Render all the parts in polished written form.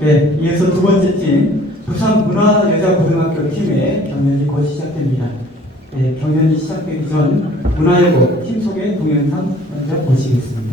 네, 이어서 두 번째 팀, 부산문화여자고등학교 팀의 경연이 곧 시작됩니다. 네, 경연이 시작되기 전 문화여고 팀 소개 동영상 먼저 보시겠습니다.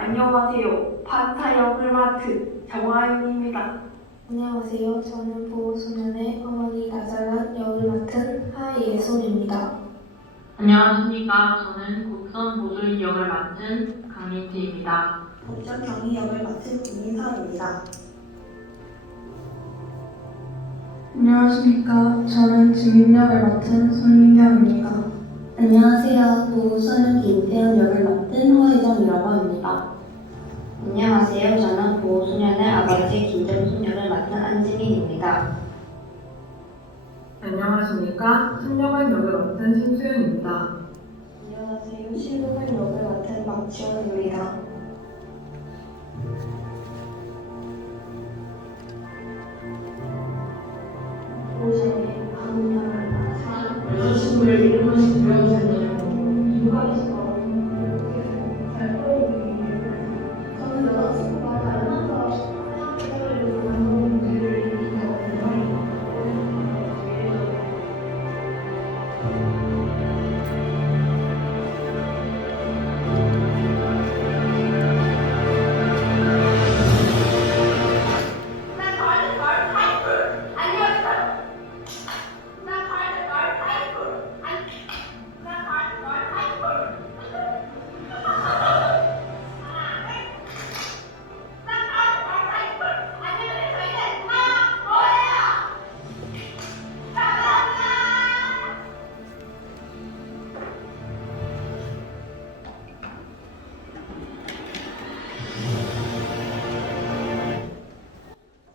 안녕하세요. 판타 역을 맡은 정하윤입니다. 안녕하세요. 저는 보호소년의 어머니 나잘란 역을 맡은 하예솔입니다. 안녕하십니까. 저는 국선 보조인 역을 맡은 강민지입니다. 법전 경위 역을 맡은 김민선입니다. 안녕하십니까. 저는 주민 역을 맡은 손민경입니다. 안녕하세요. 보호소년 김태현 역을 맡은 허혜정이라고 합니다. 안녕하세요. 저는 보호소년의 아버지 김정순 역을 맡은 안지민입니다. 안녕하십니까. 삼령한 역을 맡은 신수영입니다. 안녕하세요. 신동현 역을 맡은 박지원입니다. 오전에 강렬한 낙산 여자친구를 잃은 배우자는 누가 있어? 잘 보이기 저는 여자친구가 닮아서 기다리는 감동들을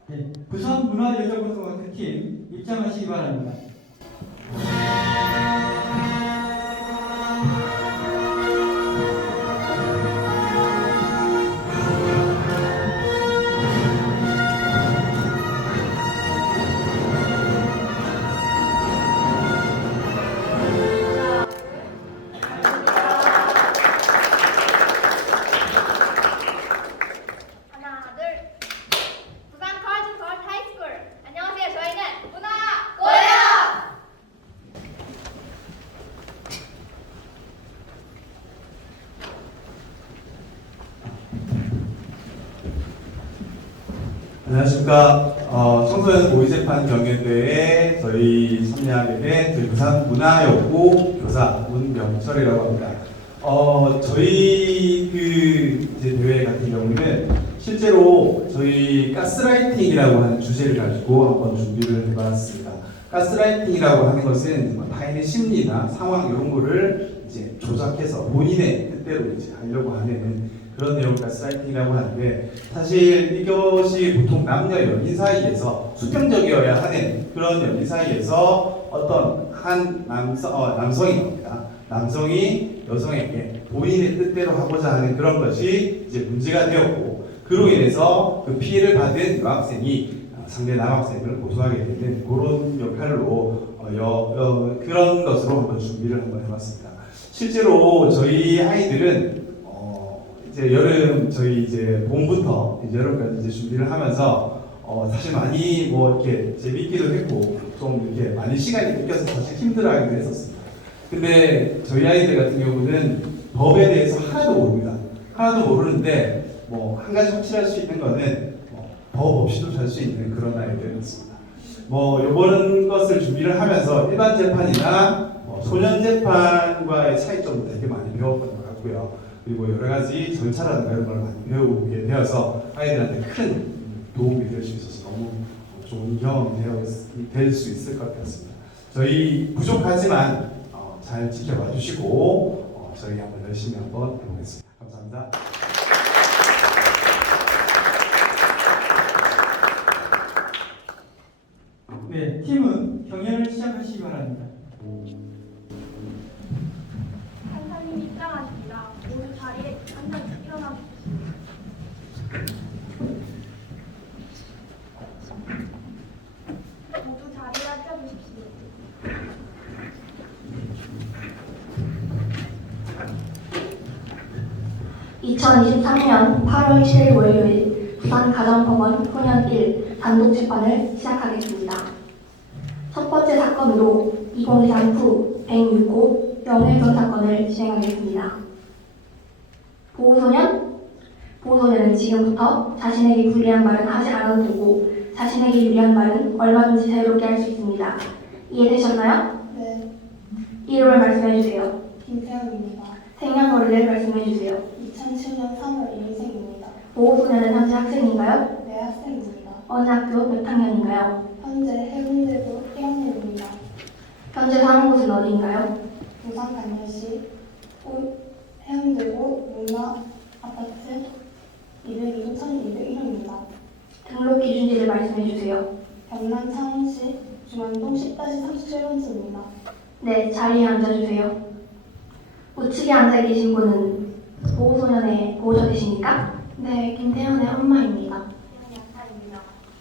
네, 부산문화여자고등학교 팀 입장하시기 바랍니다. 하나, 둘. 부산 커즈 걸 하이스쿨. 안녕하세요. 저희는 문화 고요. 안녕하십니까. 청소년 모의재판 경연대회 저희 참여하게 저희 부산 문화여고 교사 문명철이라고 합니다. 저희 제 대회 같은 경우는 실제로 저희 가스라이팅이라고 하는 주제를 가지고 한번 준비를 해봤습니다. 가스라이팅이라고 하는 것은 타인의 심리나 상황 이런 거를 이제 조작해서 본인의 뜻대로 이제 하려고 하는 그런 내용을 가스라이팅이라고 하는데, 사실 이것이 보통 남녀 연인 사이에서 수평적이어야 하는 그런 연인 사이에서 어떤 한 남성이 나옵니다. 남성이 여성에게 본인의 뜻대로 하고자 하는 그런 것이 이제 문제가 되었고, 그로 인해서 그 피해를 받은 여학생이 상대 남학생을 고소하게 되는 그런 역할로 그런 것으로 한번 준비를 한번 해봤습니다. 실제로 저희 아이들은 이제 여름 저희 이제 봄부터 이제 여름까지 이제 준비를 하면서 사실 많이 뭐 이렇게 재밌기도 했고 좀 이렇게 많이 시간이 느껴서 사실 힘들어하기도 했었습니다. 근데 저희 아이들 같은 경우는 법에 대해서 하나도 모릅니다. 하나도 모르는데 뭐 한 가지 확실할 수 있는 거는 법 없이도 살 수 있는 그런 아이들이었습니다. 뭐 이번 것을 준비를 하면서 일반 재판이나 소년 재판과의 차이점도 되게 많이 배웠던 것 같고요. 그리고 여러 가지 절차라든가 이런 걸 많이 배우게 되어서 아이들한테 큰 도움이 될 수 있어서 너무 좋은 경험이 될 수 있을 것 같습니다. 저희 부족하지만 잘 지켜봐 주시고 저희 한번 열심히 한번 해보겠습니다. 감사합니다. 2023년 8월 7일 월요일 부산가정법원 소년 1 단독 재판을 시작하겠습니다. 첫 번째 사건으로 2023 후 106호 명예훼손 사건을 진행하겠습니다. 보호소년은 지금부터 자신에게 불리한 말은 하지 않아도 되고 자신에게 유리한 말은 얼마든지 자유롭게 할 수 있습니다. 이해되셨나요? 네, 이름을 말씀해주세요. 김태현입니다. 생년월일을 말씀해주세요. 2007년 3월 2일생입니다. 보호소년은 현재 학생인가요? 네, 학생입니다. 어느 학교 몇 학년인가요? 현재 해운대구 1학년입니다. 현재 사는 곳은 어디인가요? 부산 간여시 해운대구 문화 아파트 202동 1201호입니다. 등록 기준지를 말씀해주세요. 경남 창원시 중앙동 10-37번지입니다. 네, 자리에 앉아주세요. 우측에 앉아 계신 분은 보호소년의 보호자 되십니까? 네, 김태현의 엄마입니다.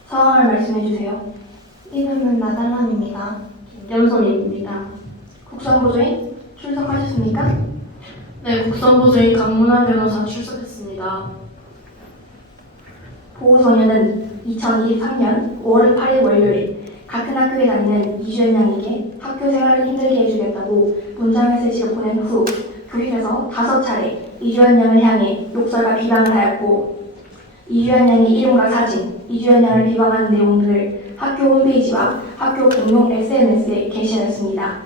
성함을 말씀해주세요. 이름은 나달란입니다. 염소민입니다. 국선보조인 출석하셨습니까? 네, 국선보조인 강문화 변호사 출석했습니다. 보호소년은 2023년 5월 8일 월요일 같은 학교에 다니는 이주연 양에게 학교 생활을 힘들게 해주겠다고 문자 메시지를 보낸 후 교실에서 5차례 이주연 양을 향해 욕설과 비방을 하였고 이주연 양의 이름과 사진, 이주연 양을 비방하는 내용들을 학교 홈페이지와 학교 공용 SNS에 게시하였습니다.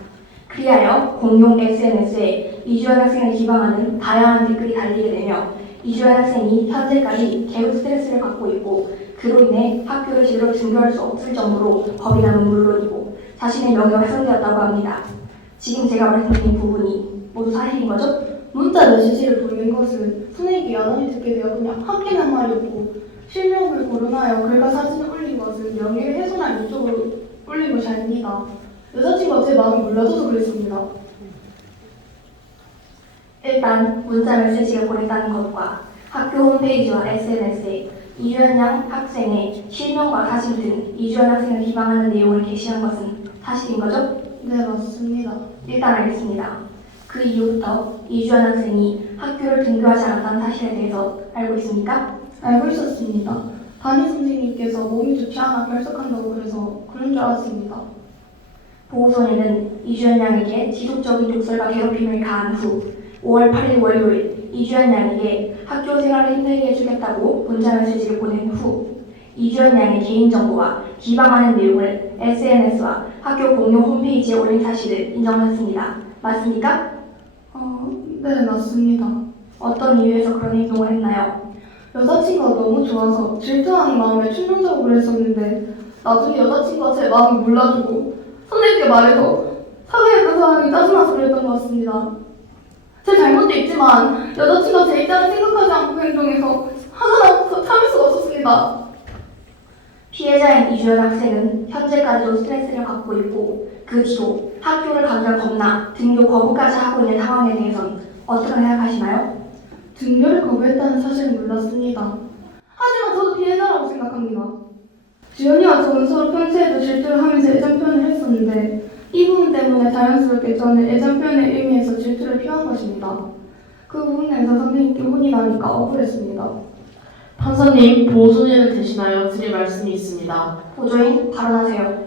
그리하여 공용 SNS에 이주연 학생을 비방하는 다양한 댓글이 달리게 되며 이주연 학생이 현재까지 계속 스트레스를 받고 있고 그로 인해 학교를 제대로 등교할 수 없을 정도로 겁이 나는 물론이고 자신의 명예가 훼손되었다고 합니다. 지금 제가 말씀드린 부분이 모두 사실인 거죠? 문자 메시지를 보낸 것은 선생님께 야단을 듣게 되어 그냥 확인한 말이었고 실명을 거론하여 글과 사진을 올린 것은 명예를 훼손할 목적으로 올린 것이 아닙니다. 여자친구가 제 마음을 몰라줘서 그랬습니다. 일단 문자 메시지를 보냈다는 것과 학교 홈페이지와 SNS에 이주연 양 학생의 실명과 사진 등 이주연 학생을 비방하는 내용을 게시한 것은 사실인 거죠? 네, 맞습니다. 일단 알겠습니다. 그 이후부터 이주연 학생이 학교를 등교하지 않았다는 사실에 대해서 알고 있습니까? 알고 있었습니다. 담임 선생님께서 몸이 좋지 않아 결석한다고 그래서 그런 줄 알았습니다. 보호소년은 이주연 양에게 지속적인 욕설과 괴롭힘을 가한 후 5월 8일 월요일 이주연 양에게 학교 생활을 힘들게 해주겠다고 문자 메시지를 보낸 후 이주연 양의 개인정보와 비방하는 내용을 SNS와 학교 공용 홈페이지에 올린 사실을 인정했습니다. 맞습니까? 네, 맞습니다. 어떤 이유에서 그런 행동을 했나요? 여자친구가 너무 좋아서 질투하는 마음에 충동적으로 했었는데 나중에 여자친구가 제 마음을 몰라주고 선생님께 말해서 사과했던 상황이 짜증나서 그랬던 것 같습니다. 제 잘못도 있지만 여자친구가 제 입장을 생각하지 않고 행동해서 하나도 참을 수가 없었습니다. 피해자인 이주연 학생은 현재까지도 스트레스를 받고 있고 그 뒤로 학교를 가기가 겁나 등교 거부까지 하고 있는 상황에 대해선 어떻게 생각하시나요? 등교를 거부했다는 사실은 몰랐습니다. 하지만 저도 피해자라고 생각합니다. 주연이와 저는 서로 평소에도 질투를 하면서 애정 표현을 했었는데 이 부분 때문에 자연스럽게 저는 애정 표현의 의미에서 질투를 표한 것입니다. 그 부분에서 선생님께 혼이 나니까 억울했습니다. 판사님, 보호소년을 대신하여 드릴 말씀이 있습니다. 보조인 발언하세요.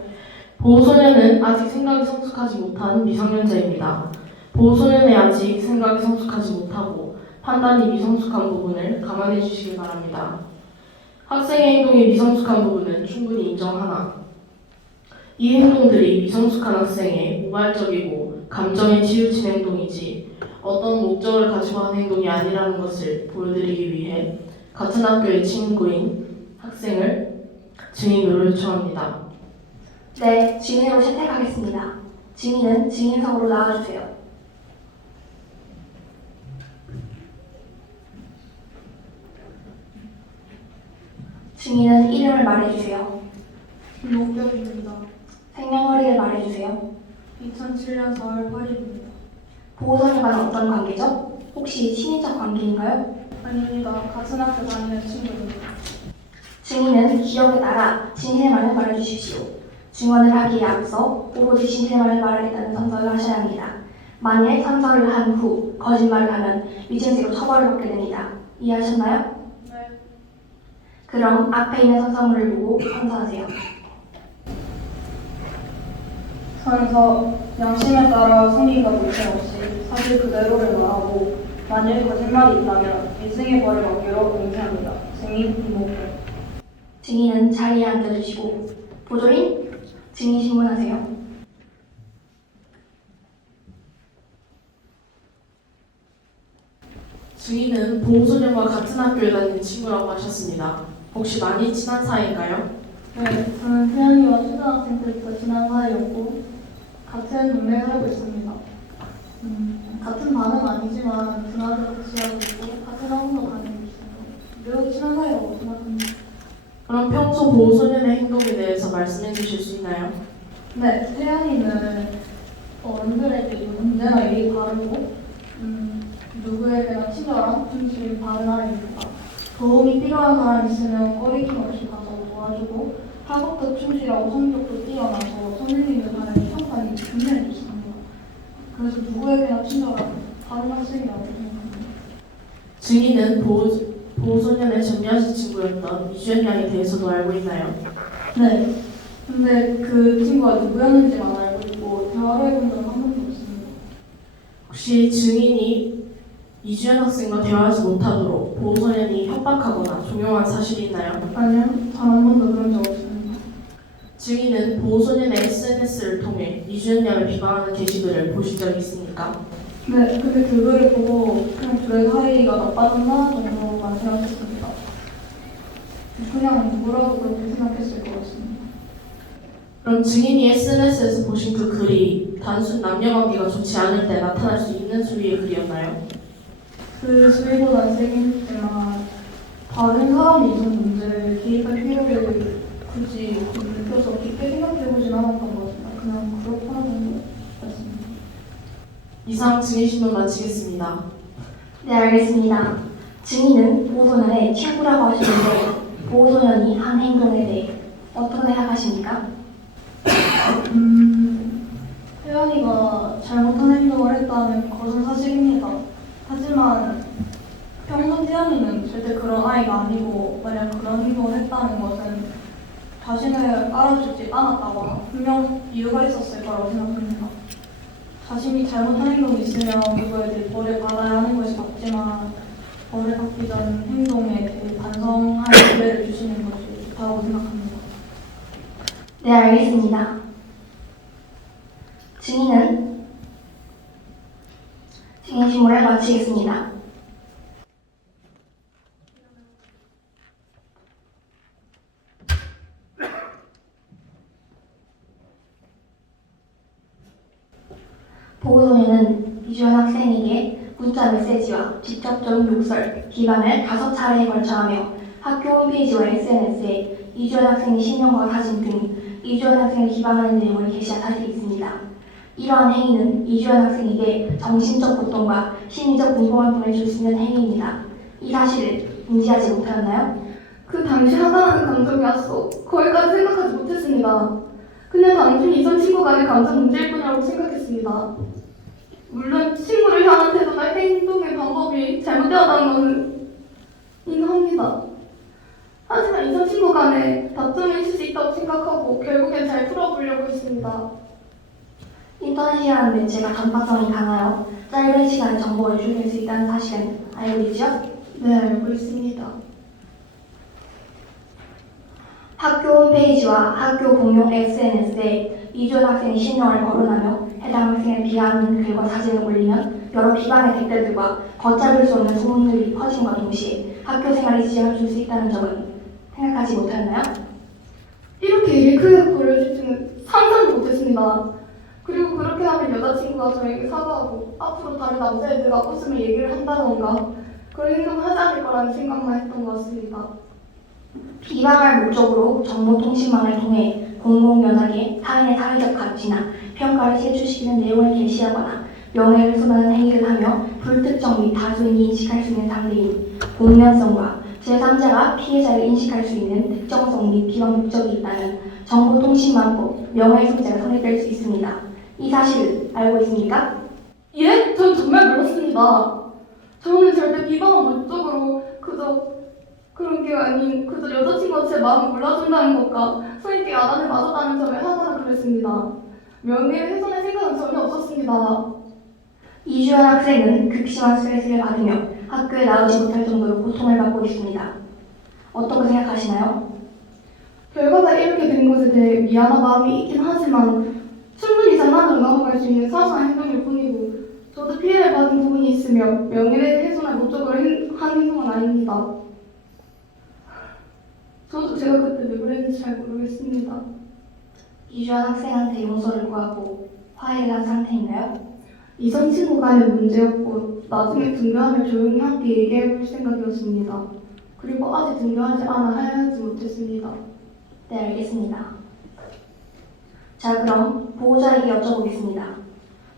보호소년은 아직 생각이 성숙하지 못한 미성년자입니다. 보호소년이 아직 생각이 성숙하지 못하고 판단이 미성숙한 부분을 감안해 주시기 바랍니다. 학생의 행동이 미성숙한 부분은 충분히 인정하나 이 행동들이 미성숙한 학생의 우발적이고 감정에 치우친 행동이지 어떤 목적을 가지고 한 행동이 아니라는 것을 보여드리기 위해 같은 학교의 친구인 학생을 증인으로 요청합니다. 네, 증인으로 채택하겠습니다. 증인은 증인석으로 나와주세요. 증인은 이름을 말해주세요. 김옥경입니다. 생년월일을 말해주세요. 2007년 4월 8일입니다. 보호소년과는 어떤 관계죠? 혹시 친인척 관계인가요? 아닙니다. 같은 학교 다니는 친구입니다. 증인은 기억에 따라 진실의 말을 말해주십시오. 증언을 하기에 앞서 오로지 진실의 말을 말하겠다는 선서를 하셔야 합니다. 만일 선서를 한 후 거짓말을 하면 위증죄로 처벌을 받게 됩니다. 이해하셨나요? 네. 그럼 앞에 있는 선서문을 보고 선서하세요. 선서, 양심에 따라 승리가 물체 없이 사실 그대로를 말하고 만일 거짓말이 있다면 일생의 벌을 받기로 맹세합니다. 증인 이목구. 증인은 자리에 앉아주시고 보조인 증인 신문하세요. 증인은 보호소년과 같은 학교에 다니는 친구라고 하셨습니다. 혹시 많이 친한 사이인가요? 네, 저는 태연이와 초등학생 때부터 친한 사이였고 같은 동네에 살고 있습니다. 같은 반은 아니지만 중학교 같이 하고 있고 같은 학원도 다니고 있습니다. 매우 친한 사이라고 생각합니다. 그럼 평소 보호소년의 행동에 대해서 말씀해 주실 수 있나요? 네, 태연이는 어른들에게 언제나 예의 바르고 누구에게나 친절한 진실이 바른 아이입니다. 도움이 필요한 사람 있으면 꺼리낌 없이 가서 도와주고 학업도 충실하고 성적도 뛰어나서 선생님들 간에 평판이 굉장히 좋습니다. 그래서 누구에게나 친절한 바른 학생이라고 생각합니다. 증인은 보호소년의 정리하신 친구였던 이주연 양에 대해서도 알고 있나요? 네, 근데 그 친구가 누구였는지만 알고 있고 대화를 해본 적은 한 번도 없습니다. 혹시 증인이 이주연 학생과 대화하지 못하도록 보호소년이 협박하거나 종용한 사실이 있나요? 아니요, 단 한 번도 그런 적 없습니다. 증인은 보호소년의 SNS를 통해 이주연 양을 비방하는 게시글을 보신 적이 있습니까? 네, 근데 그거를 보고 그냥 둘의 사이가 나빠졌나 정도만 생각했습니다. 그냥 누구라도 그렇게 생각했을 것 같습니다. 그럼 증인이 SNS에서 보신 그 글이 단순 남녀관계가 좋지 않을 때 나타날 수 있는 수위의 글이었나요? 그 수위보다는 세긴 했지만 다른 사람이 있는 문제에 개입할 필요를 굳이 느껴서 깊게 생각해보진 않았던 것 같습니다. 그냥 그렇구나 정도였습니다. 이상 증인 신문 마치겠습니다. 네, 알겠습니다. 증인은 보호소년의 친구라고 하시는데 보호소년이 한 행동에 대해 어떻게 생각하십니까? 혜연이가 잘못한 행동을 했다는 것은 사실입니다. 하지만 평소 태연이는 절대 그런 아이가 아니고 만약 그런 행동을 했다는 것은 자신을 알아주지 않았다거나 분명 이유가 있었을 거라고 생각합니다. 자신이 잘못한 행동이 있으면 그거에 대해 벌을 받아야 하는 것이 맞지만 벌을 받기 전 행동에 대해 반성할 기회를 주시는 것이 좋다고 생각합니다. 네, 알겠습니다. 증인은 증인 신문을 마치겠습니다. 보호소년은 이주연 학생에게 문자 메시지와 직접적인 욕설, 비방을 5차례에 걸쳐하며 학교 홈페이지와 SNS에 이주연 학생의 신명과 사진 등 이주연 학생을 비방하는 내용을 게시한 사실이 있습니다. 이러한 행위는 이주연 학생에게 정신적 고통과 심리적 공포감을 줄 수 있는 행위입니다. 이 사실을 인지하지 못하였나요? 그 당시 하다하는 감정이었어. 거기까지 생각하지 못했습니다. 그냥 단순히 이성 친구 간의 감정 문제일 뿐이라고 생각했습니다. 물론 친구를 향한 태도나 행동의 방법이 잘못되었다는 것은 인정합니다. 하지만 이성 친구 간에 다툼이 있을 수 있다고 생각하고 결국엔 잘 풀어보려고 했습니다. 인터넷이라는 매체가 전파성이 강하여 짧은 시간에 정보를 truyền 수 있다는 사실은 알고 있죠? 네, 알고 있습니다. 학교 홈페이지와 학교 공용 SNS에 이주연 학생의 신명을 거론하며 해당 학생을 비하하는 글과 사진을 올리면 여러 비방의 댓글들과 걷잡을 수 없는 소문들이 퍼짐과 동시에 학교 생활에 지장을 줄 수 있다는 점은 생각하지 못하였나요? 이렇게 일이 크게 벌어질 줄은 상상도 못했습니다. 그리고 그렇게 하면 여자친구가 저에게 사과하고 앞으로 다른 남자애들과 웃으며 얘기를 한다던가 그런 행동을 하지 않을 거라는 생각만 했던 것 같습니다. 비방할 목적으로 정보통신망을 통해 공공연하게 타인의 사회적 가치나 평가를 제출시키는 내용을 게시하거나 명예를 훼손하는 행위를 하며 불특정 및 다수인이 인식할 수 있는 상대인 공면성과 제3자가 피해자를 인식할 수 있는 특정성 및 비방 목적이 있다면 정보통신망법 명예훼손죄가 성립될 수 있습니다. 이 사실을 알고 있습니까? 예? 전 정말 몰랐습니다. 저는 절대 비방한 목적으로 그런 게 아닌 그저 여자친구가 제 마음을 몰라준다는 것과 선생님께 야단을 맞았다는 점에 화가 그랬습니다. 명예훼손의 생각은 전혀 없었습니다. 이주연 학생은 극심한 스트레스를 받으며 학교에 나오지 못할 정도로 고통을 받고 있습니다. 어떻게 생각하시나요? 결과가 이렇게 된 것에 대해 미안한 마음이 있긴 하지만 충분히 장난으로 넘어갈 수 있는 사소한 행동일 뿐이고 저도 피해를 받은 부분이 있으며 명예훼손의 목적으로 한 행동은 아닙니다. 저도 제가 그때 왜 그랬는지 잘 모르겠습니다. 이주연 학생한테 용서를 구하고 화해를 한 상태인가요? 이전 친구 간의 문제였고 나중에 등교하면 조용히 함께 얘기해볼 생각이었습니다. 그리고 아직 등교하지 않아 하야하지 못했습니다. 네, 알겠습니다. 자, 그럼 보호자에게 여쭤보겠습니다.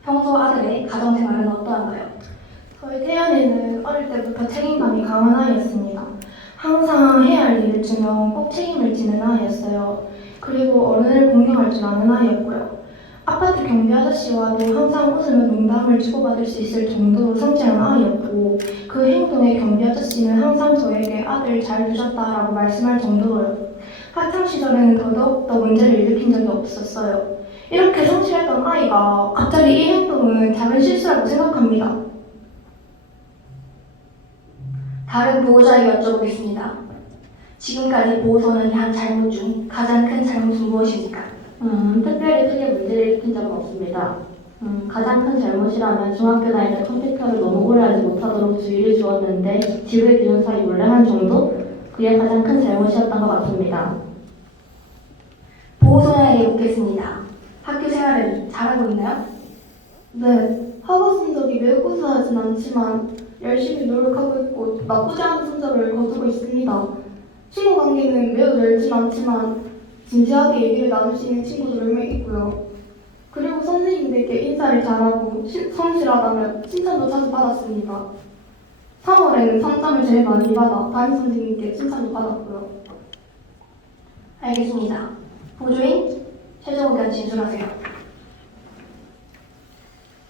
평소 아들의 가정생활은 어떠한가요? 저희 태연이는 어릴 때부터 책임감이 강한 아이였습니다. 항상 해야 할 일을 주면 꼭 책임을 지는 아이였어요. 그리고 어른을 공경할 줄 아는 아이였고요. 아파트 경비 아저씨와도 항상 웃으며 농담을 주고받을 수 있을 정도로 성실한 아이였고 그 행동에 경비 아저씨는 항상 저에게 아들 잘 두셨다라고 말씀할 정도로요. 학창 시절에는 더더욱더 문제를 일으킨 적이 없었어요. 이렇게 성실했던 아이가 갑자기 이 행동은 작은 실수라고 생각합니다. 다른 보호자에게 여쭤보겠습니다. 지금까지 보호소년이 한 잘못 중 가장 큰 잘못은 무엇입니까? 특별히 크게 문제를 일으킨 적은 없습니다. 가장 큰 잘못이라면 중학교 다닐 때 컴퓨터를 너무 오래 하지 못하도록 주의를 주었는데 집을 비운 사이 몰래 한 정도? 그게 가장 큰 잘못이었던 것 같습니다. 보호소년에게 묻겠습니다. 학교 생활을 잘하고 있나요? 네, 학업 성적이 매우 고사하진 않지만 열심히 노력하고 있고 나쁘지 않은 성적을 거두고 있습니다. 친구 관계는 매우 넓진 않지만 진지하게 얘기를 나눌 수 있는 친구도 몇 명 있고요. 그리고 선생님들께 인사를 잘하고 성실하다며 칭찬도 자주 받았습니다. 3월에는 상담을 제일 많이 받아 담임 선생님께 칭찬도 받았고요. 알겠습니다. 보조인 최종 의견 진술하세요.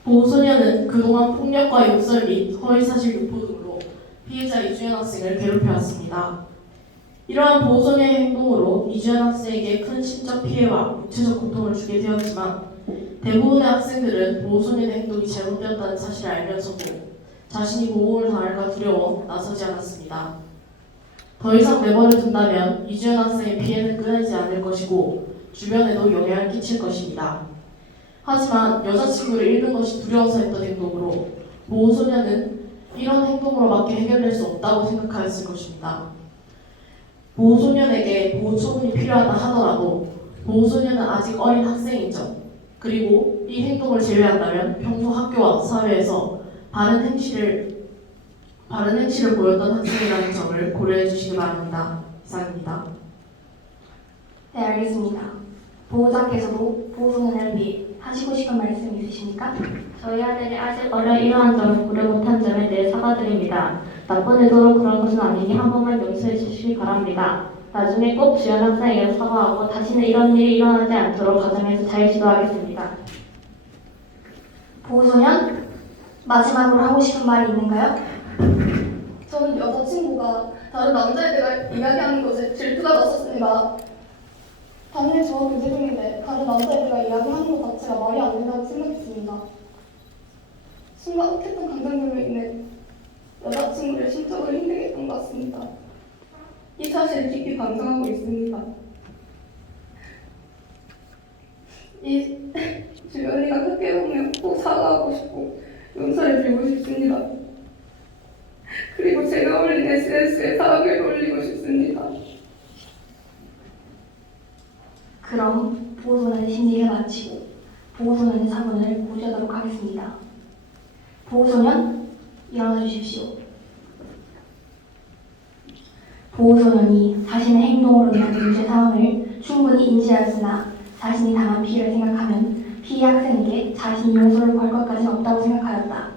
보호소년은 그동안 폭력과 욕설 및 허위사실 유포 등으로 피해자 이주연 학생을 괴롭혀왔습니다. 이러한 보호소년의 행동으로 이주연 학생에게 큰 심적 피해와 육체적 고통을 주게 되었지만 대부분의 학생들은 보호소년의 행동이 잘못되었다는 사실을 알면서도 자신이 보호를 당할까 두려워 나서지 않았습니다. 더 이상 내버려 둔다면 이주연 학생의 피해는 끊이지 않을 것이고 주변에도 영향을 끼칠 것입니다. 하지만 여자친구를 잃는 것이 두려워서 했던 행동으로 보호소년은 이런 행동으로밖에 해결될 수 없다고 생각하였을 것입니다. 보호소년에게 보호처분이 필요하다 하더라도 보호소년은 아직 어린 학생인 점, 그리고 이 행동을 제외한다면 평소 학교와 사회에서 바른 행실을 보였던 학생이라는 점을 고려해 주시기 바랍니다. 이상입니다. 네, 알겠습니다. 보호자께서도 보호소년을 위해 하시고 싶은 말씀 있으십니까? 저희 아들이 아직 어려 이러한 점을 고려 못한 점에 대해 사과드립니다. 나쁜 의도로 그런 것은 아니니 한 번만 용서해 주시기 바랍니다. 나중에 꼭 주연 학생에게 사과하고 다시는 이런 일이 일어나지 않도록 가정에서 잘 지도하겠습니다. 보호소년, 마지막으로 하고 싶은 말이 있는가요? 저는 여자친구가 다른 남자애들과 이야기하는 것에 질투가 났었습니다. 당연히 저와 교제 중인데 다른 남자애들과 이야기하는 것 자체가 말이 안 된다고 생각했습니다. 순간 욱했던 감정들로 인해 여자친구를 심적으로 힘들게 했던 것 같습니다. 이 사실을 깊이 반성하고 있습니다. 이 주연이가 크게 보면 꼭 사과하고 싶고 용서를 빌고 싶습니다. 그리고 제가 올린 SNS에 사과를 올리고 싶습니다. 그럼 보호소년의 심리를 마치고 보호소년의 사건을 고지하도록 하겠습니다. 보호소년, 일어나 주십시오. 보호소년이 자신의 행동으로 인한 문제 상황을 충분히 인지하였으나 자신이 당한 피해를 생각하면 피해 학생에게 자신이 용서를 구할 것까지는 없다고 생각하였다.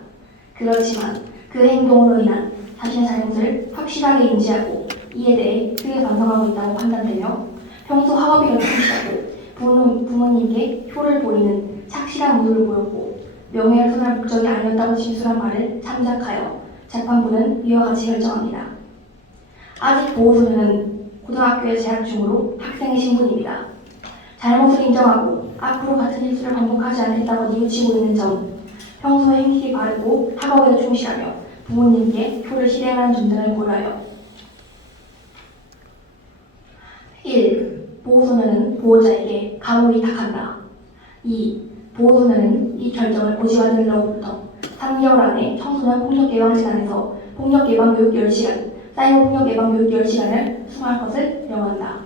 그렇지만 그 행동으로 인한 자신의 잘못을 확실하게 인지하고 이에 대해 크게 반성하고 있다고 판단되며 평소 학업이를 성실하고 부모님께 효를 보이는 착실한 모습을 보였고 명예를 손할 목적이 아니었다고 진술한 말을 참작하여 재판부는 이와 같이 결정합니다. 아직 보호소년은 고등학교에 재학 중으로 학생의 신분입니다. 잘못을 인정하고 앞으로 같은 실수를 반복하지 않겠다고 뉘우치고 있는 점, 평소에 행실이 바르고 학업에 충실하며 부모님께 표를 실행하는 점 등을 고려하여 1. 보호소년은 보호자에게 감호 위탁한다. 2. 보호소년은 이 결정을 고지받은 날로부터 3개월 안에 청소년 폭력예방시간에서 폭력예방교육 10시간, 사이버 폭력예방 교육 10시간을 수강할 것을 명한다.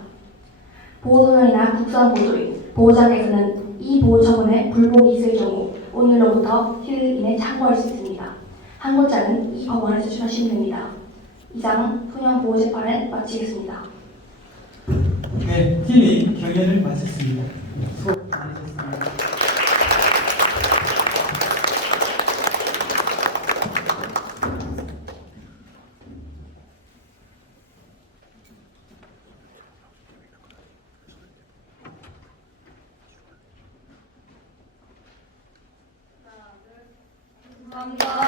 보호소년이나 국선보조인, 보호자께서는 이 보호처분에 불복이 있을 경우 오늘로부터 7일 이내 참고할 수 있습니다. 항고자는 이 법안을 제출하시면 됩니다. 이상 소년보호재판을 마치겠습니다. 네, 팀이 경연을 마쳤습니다. 수고 많으셨습니다. 감사합니다.